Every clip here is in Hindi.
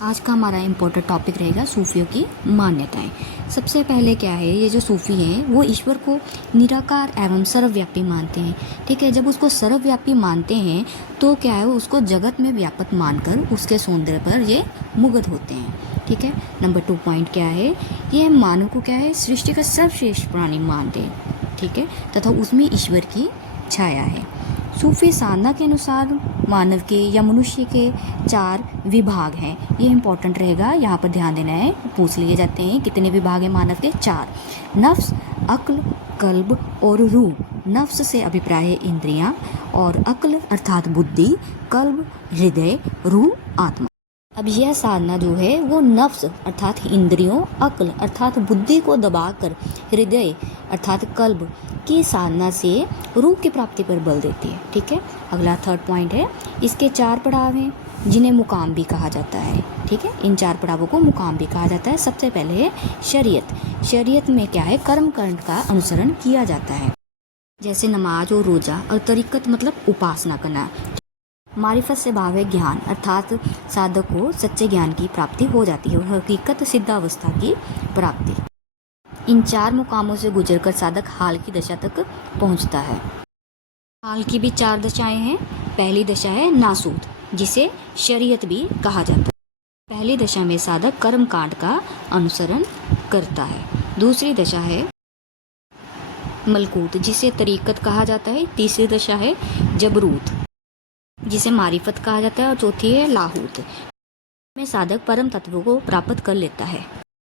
आज का हमारा इम्पोर्टेंट टॉपिक रहेगा सूफियों की मान्यताएं। सबसे पहले क्या है, ये जो सूफी हैं वो ईश्वर को निराकार एवं सर्वव्यापी मानते हैं। ठीक है, जब उसको सर्वव्यापी मानते हैं तो क्या है, उसको जगत में व्यापक मानकर उसके सौंदर्य पर ये मुग्ध होते हैं। ठीक है, नंबर 2 पॉइंट क्या है, ये मानव को क्या है, सृष्टि का सर्वश्रेष्ठ प्राणी मानते हैं। ठीक है, तथा उसमें ईश्वर की छाया है। सूफी साधना के अनुसार मानव के या मनुष्य के 4 विभाग हैं। ये इंपॉर्टेंट रहेगा, यहाँ पर ध्यान देना है। पूछ लिए जाते हैं कितने विभाग हैं मानव के? 4। नफ्स, अक्ल, कल्ब और रूह। नफ्स से अभिप्राय है इंद्रियां, और अक्ल अर्थात बुद्धि, कल्ब हृदय, रूह आत्मा। अब यह साधना जो है वो नफ्स अर्थात इंद्रियों, अक्ल अर्थात बुद्धि को दबाकर हृदय अर्थात कल्ब की साधना से रूह की प्राप्ति पर बल देती है। ठीक है, अगला 3rd पॉइंट है, इसके 4 पड़ाव हैं जिन्हें मुकाम भी कहा जाता है। ठीक है, इन 4 पड़ावों को मुकाम भी कहा जाता है। सबसे पहले है शरीयत। शरीयत में क्या है, कर्मकांड का अनुसरण किया जाता है, जैसे नमाज और रोजा। और तरीकत मतलब उपासना करना। मारिफत से भाव है ज्ञान, अर्थात साधक को सच्चे ज्ञान की प्राप्ति हो जाती है और हकीकत सिद्धावस्था की प्राप्ति। इन 4 मुकामों से गुजरकर साधक हाल की दशा तक पहुंचता है। हाल की भी 4 दशाएं हैं। पहली दशा है नासूत, जिसे शरीयत भी कहा जाता है। पहली दशा में साधक कर्म कांड का अनुसरण करता है। दूसरी दशा है मलकूत, जिसे तरीकत कहा जाता है। तीसरी दशा है जबरूत, जिसे मारिफत कहा जाता है। और चौथी है लाहूत, में साधक परम तत्व को प्राप्त कर लेता है।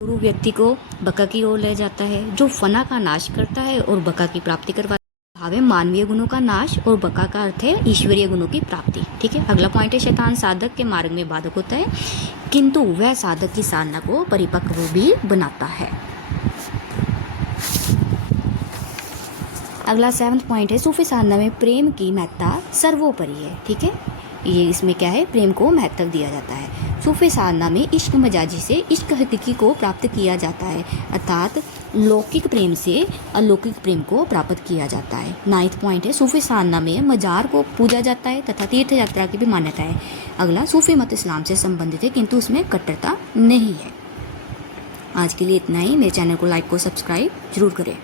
गुरु व्यक्ति को बका की ओर ले जाता है, जो फना का नाश करता है और बका की प्राप्ति करवाता है। भाव है मानवीय गुणों का नाश, और बका का अर्थ है ईश्वरीय गुणों की प्राप्ति। ठीक है, अगला पॉइंट है शैतान साधक के मार्ग में बाधक होता है, किंतु वह साधक की साधना को परिपक्व भी बनाता है। अगला 7th पॉइंट है, सूफी साधना में प्रेम की महत्ता सर्वोपरि है। ठीक है, ये इसमें क्या है, प्रेम को महत्व दिया जाता है। सूफी साधना में इश्क मजाजी से इश्क हकीकी को प्राप्त किया जाता है, अर्थात लौकिक प्रेम से अलौकिक प्रेम को प्राप्त किया जाता है। 9th पॉइंट है, सूफी साधना में मजार को पूजा जाता है तथा तीर्थ यात्रा की भी मान्यता है। अगला, सूफी मत इस्लाम से संबंधित है, किंतु उसमें कट्टरता नहीं है। आज के लिए इतना ही। मेरे चैनल को लाइक को सब्सक्राइब जरूर करें।